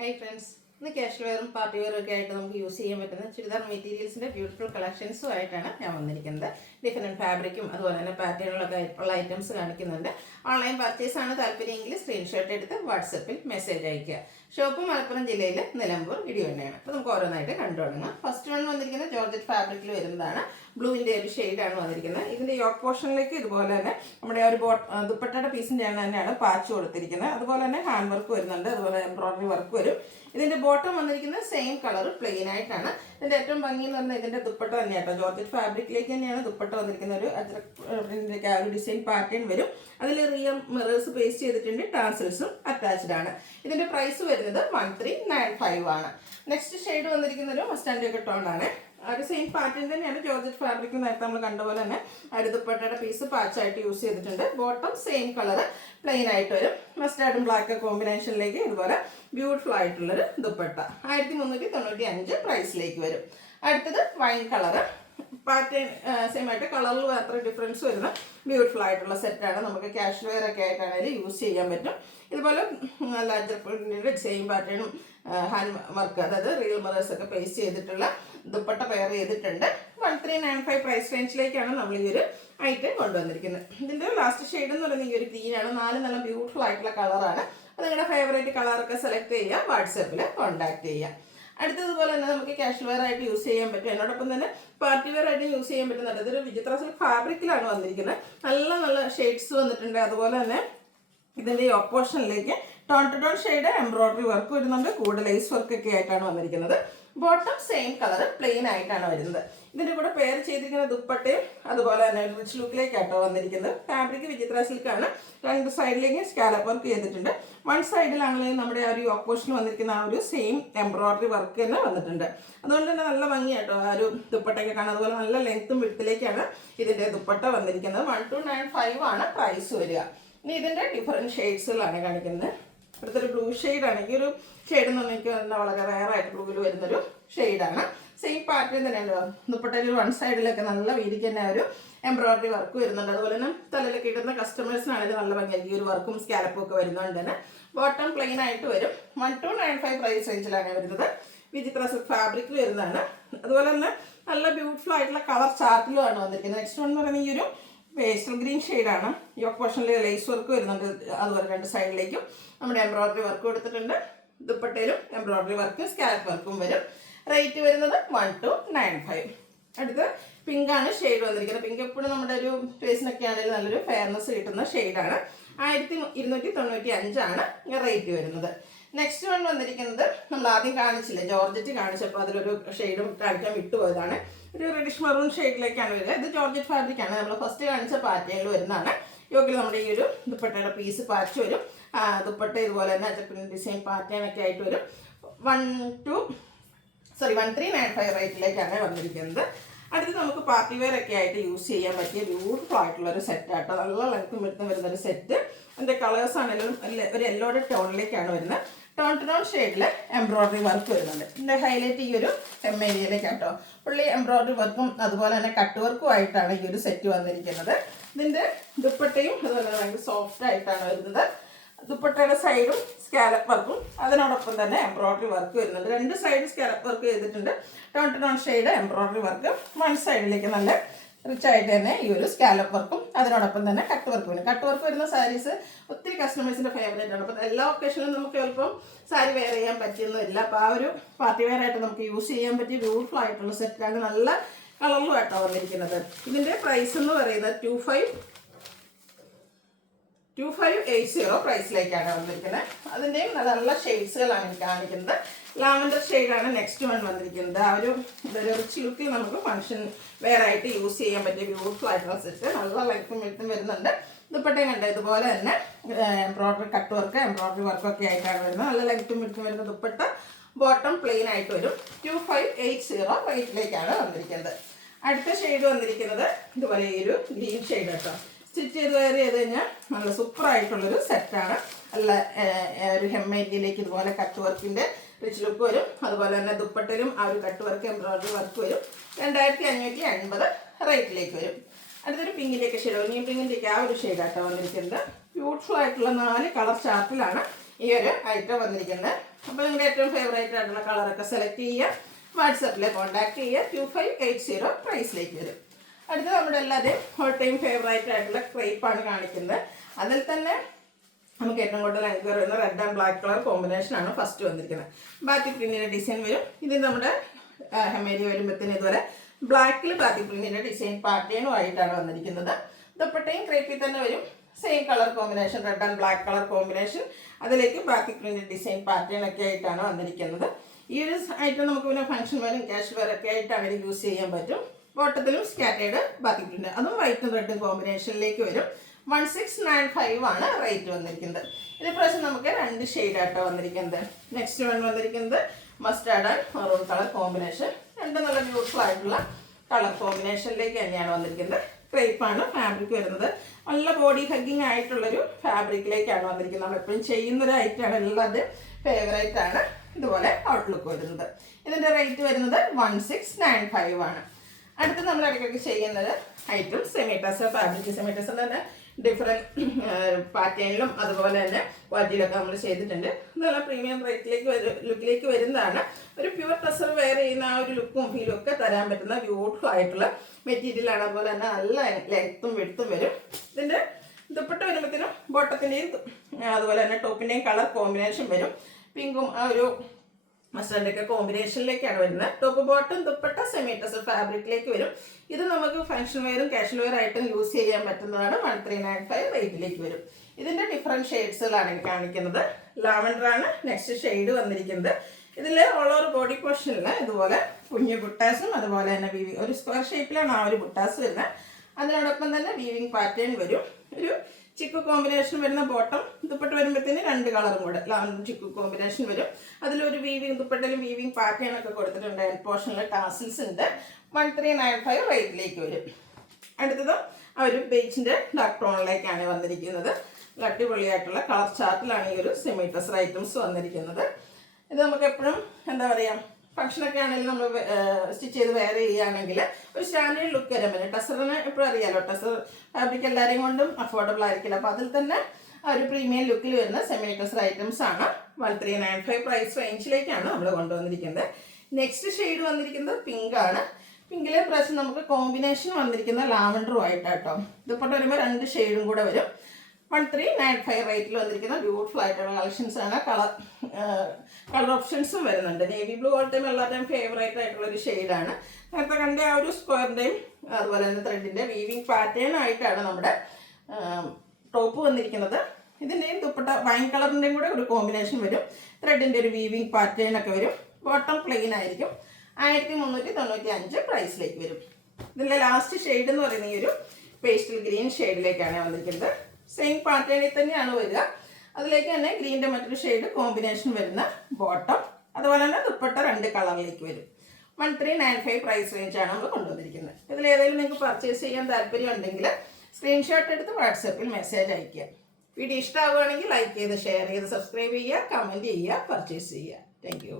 Hi friends, ഇന്ന് cash വെയറും party വെയറും ഒക്കെ ആയിട്ട് നമുക്ക് യൂസ് ചെയ്യാൻ പറ്റുന്ന ചുരിദാർ മെറ്റീരിയൽസിൻ്റെ ബ്യൂട്ടിഫുൾ കളക്ഷൻസും ആയിട്ടാണ് ഞാൻ വന്നിരിക്കുന്നത്. ഡിഫറെൻറ്റ് ഫാബ്രിക്കും അതുപോലെ തന്നെ പാറ്റേണുകളൊക്കെ ഉള്ള ഐറ്റംസ് കാണിക്കുന്നുണ്ട്. ഓൺലൈൻ പർച്ചേസ് ആണ് താല്പര്യമെങ്കിൽ സ്ക്രീൻഷോട്ട് എടുത്ത് വാട്സപ്പിൽ മെസ്സേജ് അയയ്ക്കുക. ഷോപ്പ് മലപ്പുറം ജില്ലയിൽ നിലമ്പൂർ ഇടിവണ്ണയാണ്. അപ്പോൾ നമുക്ക് ഓരോന്നായിട്ട് കണ്ടു തുടങ്ങാം. ഫസ്റ്റ് വൺ വന്നിരിക്കുന്നത് ജോർജറ്റ് ഫാബ്രിക്കിൽ വരുന്നതാണ്. ബ്ലൂവിൻ്റെ ഒരു ഷെയ്ഡാണ് വന്നിരിക്കുന്നത്. ഇതിൻ്റെ യോക്ക് പോർഷനിലേക്ക് ഇതുപോലെ തന്നെ നമ്മുടെ ഒരു ദുപ്പട്ടയുടെ പീസിൻ്റെ തന്നെയാണ് പാച്ച് കൊടുത്തിരിക്കുന്നത്. അതുപോലെ തന്നെ ഹാൻഡ് വർക്ക് വരുന്നുണ്ട്, അതുപോലെ എംബ്രോയിഡറി വർക്ക് വരും. ഇതിൻ്റെ ബോട്ടം വന്നിരിക്കുന്നത് സെയിം കളർ പ്ലെയിൻ ആയിട്ടാണ്. ഇതിൻ്റെ ഏറ്റവും ഭംഗി എന്ന് പറഞ്ഞാൽ ഇതിൻ്റെ ദുപ്പട്ട തന്നെയാട്ടോ. ജോർജറ്റ് ഫാബ്രിക്കിലേക്ക് തന്നെയാണ് ദുപ്പട്ട വന്നിരിക്കുന്ന ഒരു അജ്രക്കിൻ്റെ ഒരു ഡിസൈൻ പാറ്റേൺ വരും. അതിൽ റിയൽ മിറേഴ്സ് പേസ്റ്റ് ചെയ്തിട്ടുണ്ട്, ടാസൽസും അറ്റാച്ച്ഡ് ആണ്. ഇതിൻ്റെ പ്രൈസ് വരുന്നത് 1395 ആണ്. നെക്സ്റ്റ് ഷെയ്ഡ് വന്നിരിക്കുന്ന ഒരു മസ്റ്റാൻഡ് ഒക്കെ ടോൺ ആണ്. ഒരു സെയിം പാറ്റേൺ തന്നെയാണ് ജോർജറ്റ് ഫാബ്രിക് നേരത്തെ നമ്മൾ കണ്ട പോലെ തന്നെ ദുപ്പട്ടയുടെ പീസ് പാച്ചായിട്ട് യൂസ് ചെയ്തിട്ടുണ്ട്. ബോട്ടം സെയിം കളർ പ്ലെയിൻ ആയിട്ട് വരും. മസ്റ്റാർഡും ബ്ലാക്ക് കോമ്പിനേഷനിലേക്ക് ഇതുപോലെ ബ്യൂട്ടിഫുൾ ആയിട്ടുള്ളൊരു ദുപ്പട്ട 1395 പ്രൈസിലേക്ക് വരും. അടുത്തത് വൈൻ കളറ് പാറ്റേൺ സെയിം ആയിട്ട് കളറിൽ മാത്രം ഡിഫറൻസ് വരുന്ന ബ്യൂട്ടിഫുൾ ആയിട്ടുള്ള സെറ്റാണ്. നമുക്ക് ക്യാഷ് വെയർ ഒക്കെ ആയിട്ടാണെങ്കിൽ യൂസ് ചെയ്യാൻ പറ്റും. ഇതുപോലെ നല്ല സെയിം പാറ്റേണും ഹാൻഡ് വർക്ക്, അതായത് റിയൽ മിറേഴ്സ് ഒക്കെ പേസ്റ്റ് ചെയ്തിട്ടുള്ള ദുപ്പട്ട പെയർ ചെയ്തിട്ടുണ്ട്. 1395 പ്രൈസ് റേഞ്ചിലേക്കാണ് നമ്മൾ ഈ ഒരു ഐറ്റം കൊണ്ടുവന്നിരിക്കുന്നത്. ഇതിൻ്റെ ലാസ്റ്റ് ഷെയ്ഡ് എന്ന് പറയുന്നത് ഈ ഒരു ഗ്രീനാണ്. 4 നല്ല ബ്യൂട്ടിഫുൾ ആയിട്ടുള്ള കളറാണ്. അപ്പോൾ നിങ്ങളുടെ ഫേവറേറ്റ് കളറൊക്കെ സെലക്ട് ചെയ്യുക, വാട്സാപ്പിൽ കോൺടാക്ട് ചെയ്യുക. അടുത്തതുപോലെ തന്നെ നമുക്ക് ക്യാഷ് വെയർ ആയിട്ട് യൂസ് ചെയ്യാൻ പറ്റും. എന്നോടൊപ്പം തന്നെ പാർട്ടി വെയർ ആയിട്ട് യൂസ് ചെയ്യാൻ പറ്റുന്നുണ്ട്. ഇതൊരു വിചിത്ര സിൽക്ക് ഫാബ്രിക്കിലാണ് വന്നിരിക്കുന്നത്. നല്ല നല്ല ഷെയ്ഡ്സ് വന്നിട്ടുണ്ട്. അതുപോലെ തന്നെ ഇതിൻ്റെ ഈ ഓപ്പോഷനിലേക്ക് tone to tone shade embroidery work വരുന്നുണ്ട്. കൂടുതൽ ലേസ് വർക്ക് ഒക്കെ ആയിട്ടാണ് വന്നിരിക്കുന്നത്. ബോട്ടം സെയിം കളർ പ്ലെയിൻ ആയിട്ടാണ് വരുന്നത്. ഇതിൻ്റെ കൂടെ പെയർ ചെയ്തിരിക്കുന്ന ദുപ്പട്ടയും അതുപോലെ തന്നെ റിച്ച് ലുക്കിലേക്കാട്ടോ വന്നിരിക്കുന്നത്. ഫാബ്രിക് വിചിത്ര സിൽക്കാണ്. രണ്ട് സൈഡിലേക്ക് സ്കാലപ്പ് വർക്ക് ചെയ്തിട്ടുണ്ട്. വൺ സൈഡിലാണെങ്കിലും നമ്മുടെ ആ ഒരു ഓപ്പോഷൻ വന്നിരിക്കുന്ന ആ ഒരു സെയിം എംബ്രോയിഡറി വർക്ക് തന്നെ വന്നിട്ടുണ്ട്. അതുകൊണ്ട് തന്നെ നല്ല ഭംഗിയാട്ടോ ആ ഒരു ദുപ്പട്ടയൊക്കെ കാണാം. അതുപോലെ നല്ല ലെങ്ത്തും വിഡ്ത്തിലേക്കാണ് ഇതിൻ്റെ ദുപ്പട്ട വന്നിരിക്കുന്നത്. 1295 ആണ് പ്രൈസ് വരിക. ഇനി ഇതിൻ്റെ ഡിഫറെൻറ്റ് ഷെയ്ഡ്സുകളാണ് കാണിക്കുന്നത്. അടുത്തൊരു ബ്ലൂ ഷെയ്ഡാണ്. ഈ ഒരു ഷെയ്ഡ് എന്ന് എനിക്ക് വളരെ റയറായിട്ട് ബ്ലൂവിൽ വരുന്നൊരു ഷെയ്ഡാണ്. സെയിം പാറ്റേൺ തന്നെയാണ്. ദുപ്പട്ടയിൽ വൺ സൈഡിലൊക്കെ നല്ല വീതിക്ക് തന്നെ ഒരു എംബ്രോയിഡറി വർക്ക് വരുന്നുണ്ട്. അതുപോലെ തന്നെ തലയിലൊക്കെ ഇടുന്ന കസ്റ്റമേഴ്സിനാണെങ്കിൽ നല്ല ഭംഗിയായിരിക്കും ഈ ഒരു വർക്കും സ്കാലപ്പും ഒക്കെ വരുന്നതുകൊണ്ട് തന്നെ. ബോട്ടം പ്ലെയിൻ ആയിട്ട് വരും. 1295 പ്രൈസ് റേഞ്ചിലാണ് വരുന്നത്. വിചിത്ര സിൽക്ക് ഫാബ്രിക്കിൽ വരുന്നതാണ്. അതുപോലെ തന്നെ നല്ല ബ്യൂട്ടിഫുൾ ആയിട്ടുള്ള കളർ ചാർട്ടിലുമാണ് വന്നിരിക്കുന്നത്. നെക്സ്റ്റ് വൺ എന്ന് പറയുന്നത് ഈ ഒരു പേസ്റ്റൽ ഗ്രീൻ ഷെയ്ഡാണ്. യോക്ക് പോർഷനിൽ ലേസ് വർക്ക് വരുന്നുണ്ട്. അതുപോലെ രണ്ട് സൈഡിലേക്കും നമ്മുടെ എംബ്രോയിഡറി വർക്ക് കൊടുത്തിട്ടുണ്ട്. ദുപ്പട്ടയിലും എംബ്രോയിഡറി വർക്ക് സ്കാലപ്പ് വർക്കും വരും. റേറ്റ് വരുന്നത് 1295. അടുത്ത് പിങ്കാണ് ഷെയ്ഡ് വന്നിരിക്കുന്നത്. പിങ്ക് എപ്പോഴും നമ്മുടെ ഒരു ഫേസിനൊക്കെ ആണെങ്കിലും നല്ലൊരു ഫെയർനെസ് കിട്ടുന്ന ഷെയ്ഡാണ്. 1295 ആണ് റേറ്റ് വരുന്നത്. നെക്സ്റ്റ് വൺ വന്നിരിക്കുന്നത് നമ്മൾ ആദ്യം കാണിച്ചില്ലേ, ജോർജറ്റ് കാണിച്ചപ്പോൾ അതിലൊരു ഷെയ്ഡും കാണിക്കാൻ വിട്ടുപോയതാണ്. ഒരു റെഡിഷ് മെറൂൺ ഷെയ്ഡിലേക്കാണ് വരിക. ഇത് ജോർജറ്റ് ഫാബ്രിക്കാണ്. നമ്മൾ ഫസ്റ്റ് കാണിച്ച പാറ്റേണിൽ വരുന്നതാണ്. യോക്കിൽ നമ്മുടെ ഈ ഒരു ദുപ്പട്ടയുടെ പീസ് പാച്ച് വരും. ദുപ്പട്ട ഇതുപോലെ തന്നെ അച്ചപ്പിൻ്റെ ഡിസൈൻ പാറ്റേൺ ഒക്കെ ആയിട്ട് വരും. 1395 റേറ്റിലേക്കാണ് വന്നിരിക്കുന്നത്. അടുത്ത് നമുക്ക് പാർട്ടി വെയർ ഒക്കെ ആയിട്ട് യൂസ് ചെയ്യാൻ പറ്റിയ ബ്യൂട്ടിഫുൾ ആയിട്ടുള്ളൊരു സെറ്റാട്ടോ. നല്ല ലെങ്ത്തും എടുത്തും വരുന്നൊരു സെറ്റ്. അതിൻ്റെ കളേഴ്സ് ആണെങ്കിലും ഒരു യെല്ലോയുടെ ടോണിലേക്കാണ് വരുന്നത്. ടോൺ ടു ടോൺ ഷെയ്ഡിൽ എംബ്രോയിഡറി വർക്ക് വരുന്നുണ്ട്. ഇതിൻ്റെ ഹൈലൈറ്റ് ഈ ഒരു ഏരിയയിലേക്കാട്ടോ. പുള്ളി എംബ്രോയിഡറി വർക്കും അതുപോലെ തന്നെ കട്ട് വർക്കും ആയിട്ടാണ് ഈ ഒരു സെറ്റ് വന്നിരിക്കുന്നത്. ഇതിൻ്റെ ദുപ്പട്ടയും അതുപോലെ തന്നെ ഭയങ്കര സോഫ്റ്റ് ആയിട്ടാണ് വരുന്നത്. ദുപ്പട്ടയുടെ സൈഡും സ്കാലപ്പ് വർക്കും അതിനോടൊപ്പം തന്നെ എംബ്രോയിഡറി വർക്ക് വരുന്നുണ്ട്. രണ്ട് സൈഡ് സ്കാലപ്പ് വർക്ക് ചെയ്തിട്ടുണ്ട്. Tone to tone shade embroidery work. One സൈഡിലേക്ക് നല്ല റിച്ച് ആയിട്ട് തന്നെ ഈ ഒരു സ്കാലപ്പ് വർക്കും അതിനോടൊപ്പം തന്നെ കട്ട് വർക്ക് വരും. കട്ട് വർക്ക് വരുന്ന സാരീസ് ഒത്തിരി കസ്റ്റമേഴ്സിൻ്റെ ഫേവറേറ്റ് ആണ്. അപ്പോൾ എല്ലാ ഒക്കേഷനിലും നമുക്ക് എളുപ്പം സാരി വെയർ ചെയ്യാൻ പറ്റുന്നില്ല. അപ്പോൾ ആ ഒരു പാർട്ടി വെയർ ആയിട്ട് നമുക്ക് യൂസ് ചെയ്യാൻ പറ്റിയ ബ്യൂട്ടിഫുൾ ആയിട്ടുള്ള സെറ്റാണ്. നല്ല കളറിലും ആയിട്ടാണ് വന്നിരിക്കുന്നത്. ഇതിൻ്റെ പ്രൈസ് എന്ന് പറയുന്നത് 2580 പ്രൈസിലേക്കാണ് വന്നിരിക്കുന്നത്. അതിൻ്റെയും നല്ല ഷെയ്ഡ്സുകളാണ് എനിക്ക് കാണിക്കുന്നത്. ലാവൻഡർ ഷെയ്ഡാണ് നെക്സ്റ്റ് വൺ വന്നിരിക്കുന്നത്. ആ ഒരു റിച്ച് ലുക്കിൽ നമുക്ക് ഫംഗ്ഷൻ വെയർ ആയിട്ട് യൂസ് ചെയ്യാൻ പറ്റിയ ബ്യൂട്ടിഫുൾ ആയിട്ടുള്ള സെറ്റ്. നല്ല ലൈറ്റും വെട്ടും വരുന്നുണ്ട്. ദുപ്പട്ടയും കണ്ട ഇതുപോലെ തന്നെ എംബ്രോയിഡറി കട്ട് വർക്ക് എംബ്രോയിഡറി വർക്കൊക്കെ ആയിട്ടാണ് വരുന്നത്. നല്ല ലൈറ്റും വെട്ടും വരുന്ന ദുപ്പട്ട. ബോട്ടം പ്ലെയിൻ ആയിട്ട് വരും. 2580 റേറ്റിലേക്കാണ് വന്നിരിക്കുന്നത്. അടുത്ത ഷെയ്ഡ് വന്നിരിക്കുന്നത് ഇതുപോലെ ഈ ഒരു ഗ്രീൻ ഷെയ്ഡ് കേട്ടോ. സ്റ്റിച്ച് ചെയ്ത് വെയർ ചെയ്ത് കഴിഞ്ഞാൽ നല്ല സൂപ്പറായിട്ടുള്ളൊരു സെറ്റാണ്. നല്ല ഒരു ഹെമ്മേരിയയിലേക്ക് ഇതുപോലെ കട്ട് വർക്കിൻ്റെ റിച്ച് ലുക്ക് വരും. അതുപോലെ തന്നെ ദുപ്പട്ടയിലും ആ ഒരു കട്ട് വർക്ക് എംബ്രോയിഡറി വർക്ക് വരും. 2580 റേറ്റിലേക്ക് വരും. അടുത്തൊരു പിങ്കിൻ്റെയൊക്കെ ഷെയ്ഡ്, ഒനിയൻ പിങ്കിൻ്റെയൊക്കെ ആ ഒരു ഷെയ്ഡാട്ടോ വന്നിരിക്കുന്നത്. ബ്യൂട്ടിഫുൾ ആയിട്ടുള്ള 4 കളർ ചാർട്ടിലാണ് ഈ ഒരു ഐറ്റം വന്നിരിക്കുന്നത്. അപ്പോൾ നിങ്ങളുടെ ഏറ്റവും ഫേവറേറ്റ് ആയിട്ടുള്ള കളറൊക്കെ സെലക്ട് ചെയ്യുക, വാട്സാപ്പിൽ കോൺടാക്ട് ചെയ്യുക. 2580 പ്രൈസിലേക്ക് വരും. അടുത്ത നമ്മുടെ എല്ലാവരുടെയും ഓൾ ടൈം ഫേവറേറ്റ് ആയിട്ടുള്ള ക്രേപ്പാണ് കാണിക്കുന്നത്. അതിൽ തന്നെ നമുക്ക് ഏറ്റവും കൂടുതൽ എൻക്വയറി വരുന്ന റെഡ് ആൻഡ് ബ്ലാക്ക് കളർ കോമ്പിനേഷനാണ് ഫസ്റ്റ് വന്നിരിക്കുന്നത്. ബാറ്റിക് പ്രിന്റിൻ്റെ ഡിസൈൻ വരും. ഇത് നമ്മുടെ ഹെമേരി വരുമ്പോഴത്തേന് ഇതുപോലെ ബ്ലാക്കിൽ ബാറ്റിക് പ്രിന്റിൻ്റെ ഡിസൈൻ പാറ്റേണും ആയിട്ടാണ് വന്നിരിക്കുന്നത്. ദുപ്പട്ടയും ക്രേപ്പിൽ തന്നെ വരും. Same colour combination, red and black colour combination, അതിലേക്ക് ബാറ്റിക് പ്രിന്റിൻ്റെ ഡിസൈൻ പാറ്റേൺ ഒക്കെ ആയിട്ടാണ് വന്നിരിക്കുന്നത്. ഈ ഒരു ഐറ്റം നമുക്ക് പിന്നെ ഫംഗ്ഷൻ വെയറും ക്യാഷ് വെയർ ഒക്കെ ആയിട്ട് അവർ യൂസ് ചെയ്യാൻ പറ്റും. ബോട്ടത്തിലും സ്കാറ്റേഡ് ബാറ്റിക് പ്രിന്റ്, അതും വൈറ്റും റെഡും കോമ്പിനേഷനിലേക്ക് വരും. 1695 ആണ് റേറ്റ് വന്നിരിക്കുന്നത്. ഇത് പ്രാവശ്യം നമുക്ക് 2 ഷെയ്ഡായിട്ടോ വന്നിരിക്കുന്നത്. നെക്സ്റ്റ് വൺ വന്നിരിക്കുന്നത് mustard and maroon colour combination. രണ്ടും നല്ല ബ്യൂട്ടിഫുൾ ആയിട്ടുള്ള കളർ കോമ്പിനേഷനിലേക്ക് തന്നെയാണ് വന്നിരിക്കുന്നത്. ക്രേപ്പാണ് ഫാബ്രിക് വരുന്നത്. നല്ല ബോഡി ഹഗ്ഗിങ് ആയിട്ടുള്ളൊരു ഫാബ്രിക്കിലേക്കാണ് വന്നിരിക്കുന്നത്. നമ്മൾ എപ്പോഴും ചെയ്യുന്നൊരു ഐറ്റമാണ്, എല്ലാവരുടെയും ഫേവറേറ്റ് ആണ്. ഇതുപോലെ ഔട്ട്ലുക്ക് വരുന്നത്. ഇതിൻ്റെ റേറ്റ് വരുന്നത് 1695 ആണ്. അടുത്ത് നമ്മൾ ഇടയ്ക്കൊക്കെ ചെയ്യുന്നത് ഐറ്റം സെമിടസർ ഫാബ്രിക്. സെമിടസർ തന്നെ ഡിഫറെൻറ്റ് പാറ്റേണിലും അതുപോലെ തന്നെ ക്വാളിറ്റിയിലൊക്കെ നമ്മൾ ചെയ്തിട്ടുണ്ട്. നല്ല പ്രീമിയം ലുക്കിലേക്ക് വരുന്നതാണ്. ഒരു പ്യുവർ ടസർ വെയർ ചെയ്യുന്ന ആ ഒരു ലുക്കും ഫീലും ഒക്കെ തരാൻ പറ്റുന്ന ബ്യൂട്ടിഫുൾ ആയിട്ടുള്ള മെറ്റീരിയലാണ്. അതുപോലെ തന്നെ നല്ല ലെങ്ത്തും വെടുത്തും വരും. ഇതിൻ്റെ ദുപ്പട്ട വരുമ്പോഴത്തേനും ബോട്ടത്തിൻ്റെയും അതുപോലെ തന്നെ ടോപ്പിൻ്റെയും കളർ കോമ്പിനേഷൻ വരും. പിങ്കും ആ ഒരു മസ്റ്ററിൻ്റെയൊക്കെ കോമ്പിനേഷനിലേക്കാണ് വരുന്നത്. ടോപ്പ് ബോട്ടം ദുപ്പട്ട സെമിടസർ ഫാബ്രിക്കിലേക്ക് വരും. ഇത് നമുക്ക് ഫംഗ്ഷൻ വെയറും കാഷ്വൽ വെയർ ആയിട്ടും യൂസ് ചെയ്യാൻ പറ്റുന്നതാണ്. 1395 റേറ്റിലേക്ക് വരും. ഇതിൻ്റെ ഡിഫറെൻറ്റ് ഷെയ്ഡ്സുകളാണ് കാണിക്കുന്നത്. ലാവൻഡർ ആണ് നെക്സ്റ്റ് ഷെയ്ഡ് വന്നിരിക്കുന്നത്. ഇതിൽ ഓൾ ഓവർ ബോഡി പോർഷനിൽ ഇതുപോലെ കുഞ്ഞു ബുട്ടാസും അതുപോലെ തന്നെ വീവിങ് ഒരു സ്ക്വയർ ഷേപ്പിലാണ് ആ ഒരു ബുട്ടാസ് വരുന്നത്. അതിനോടൊപ്പം തന്നെ വീവിങ് പാറ്റേൺ വരും. ഒരു ചിക്കു കോമ്പിനേഷൻ വരുന്ന ബോട്ടം. ദുപ്പട്ട വരുമ്പോഴത്തേന് 2 കളറും കൂടെ ലാവൻഡർ ചിക്കു കോമ്പിനേഷൻ വരും. അതിലൊരു വീവിങ് ദുപ്പട്ടയിലും വീവിങ് പാറ്റേൺ ഒക്കെ കൊടുത്തിട്ടുണ്ട്. എൻഡ് പോർഷനിൽ ടാസിൽസ് ഉണ്ട്. 1395 റേറ്റിലേക്ക് വരും. അടുത്തത് ആ ഒരു ബേജിൻ്റെ ഡാർക്ക് ടോണിലേക്കാണ് വന്നിരിക്കുന്നത്. അടിപൊളിയായിട്ടുള്ള കളർ ചാർട്ടിലാണ് ഈ ഒരു സെമിടസർ ഐറ്റംസ് വന്നിരിക്കുന്നത്. ഇത് നമുക്ക് എപ്പോഴും എന്താ പറയുക, ഫംഗ്ഷനൊക്കെ ആണെങ്കിലും നമ്മൾ സ്റ്റിച്ച് ചെയ്ത് വെയർ ചെയ്യുകയാണെങ്കിൽ ഒരു സ്റ്റാൻഡേർഡ് ലുക്ക് വരാൻ പറ്റും. ടസറിന് എപ്പോഴും അറിയാമല്ലോ, ടസർ ഫാബ്രിക് എല്ലാവരെയും കൊണ്ടും അഫോർഡബിൾ ആയിരിക്കില്ല. അപ്പോൾ അതിൽ തന്നെ ആ ഒരു പ്രീമിയം ലുക്കിൽ വരുന്ന സെമിടസർ ഐറ്റംസ് ആണ്. 1395 പ്രൈസ് റേഞ്ചിലേക്കാണ് നമ്മൾ കൊണ്ടുവന്നിരിക്കുന്നത്. നെക്സ്റ്റ് ഷെയ്ഡ് വന്നിരിക്കുന്നത് പിങ്ക് ആണ്. പിങ്കിലെ പ്രാവശ്യം നമുക്ക് കോമ്പിനേഷൻ വന്നിരിക്കുന്ന ലാവൻഡറും ആയിട്ടാട്ടോ. ദുപ്പട്ട വരുമ്പോൾ 2 ഷെയ്ഡും കൂടെ വരും. 1395 റേറ്റിൽ വന്നിരിക്കുന്ന ബ്യൂട്ടിഫുൾ ആയിട്ടുള്ള കളക്ഷൻസ് ആണ്. കളർ ഓപ്ഷൻസും വരുന്നുണ്ട്. നേവി ബ്ലൂ ഓൾ ടൈം എല്ലാവരുടെയും ഫേവറേറ്റ് ആയിട്ടുള്ള ഒരു ഷെയ്ഡാണ്. നേരത്തെ കണ്ട ആ ഒരു സ്ക്വയറിൻ്റെയും അതുപോലെ തന്നെ ത്രെഡിൻ്റെ വീവിങ് പാറ്റേൺ ആയിട്ടാണ് നമ്മുടെ ടോപ്പ് വന്നിരിക്കുന്നത്. ഇതിൻ്റെയും ദുപ്പട്ട വൈൻ കളറിൻ്റെയും കൂടെ ഒരു കോമ്പിനേഷൻ വരും. ത്രെഡിൻ്റെ ഒരു വീവിങ് പാറ്റേൺ ഒക്കെ വരും. ബോട്ടം പ്ലെയിൻ ആയിരിക്കും. 1395 പ്രൈസിലേക്ക് വരും. ഇതിൻ്റെ ലാസ്റ്റ് ഷെയ്ഡ് എന്ന് പറയുന്ന ഈ ഒരു പേസ്റ്റൽ ഗ്രീൻ ഷെയ്ഡിലേക്കാണ് വന്നിരിക്കുന്നത്. സെയിം പാറ്റേണിൽ തന്നെയാണ് വരിക. അതിലേക്ക് തന്നെ ഗ്രീൻ്റെ മറ്റൊരു ഷെയ്ഡ് കോമ്പിനേഷൻ വരുന്ന ബോട്ടം, അതുപോലെ തന്നെ ദുപ്പട്ട 2 കളറിലേക്ക് വരും. 1395 പ്രൈസ് റേഞ്ചാണ് നമ്മൾ കൊണ്ടുവന്നിരിക്കുന്നത്. ഇതിലേതെങ്കിലും നിങ്ങൾക്ക് പർച്ചേസ് ചെയ്യാൻ താല്പര്യം ഉണ്ടെങ്കിൽ സ്ക്രീൻഷോട്ട് എടുത്ത് വാട്സാപ്പിൽ മെസ്സേജ് അയയ്ക്കുക. വീഡിയോ ഇഷ്ടമാവുകയാണെങ്കിൽ ലൈക്ക് ചെയ്ത് ഷെയർ ചെയ്ത് സബ്സ്ക്രൈബ് ചെയ്യുക, കമൻറ്റ് ചെയ്യുക, പർച്ചേസ് ചെയ്യുക. Thank you.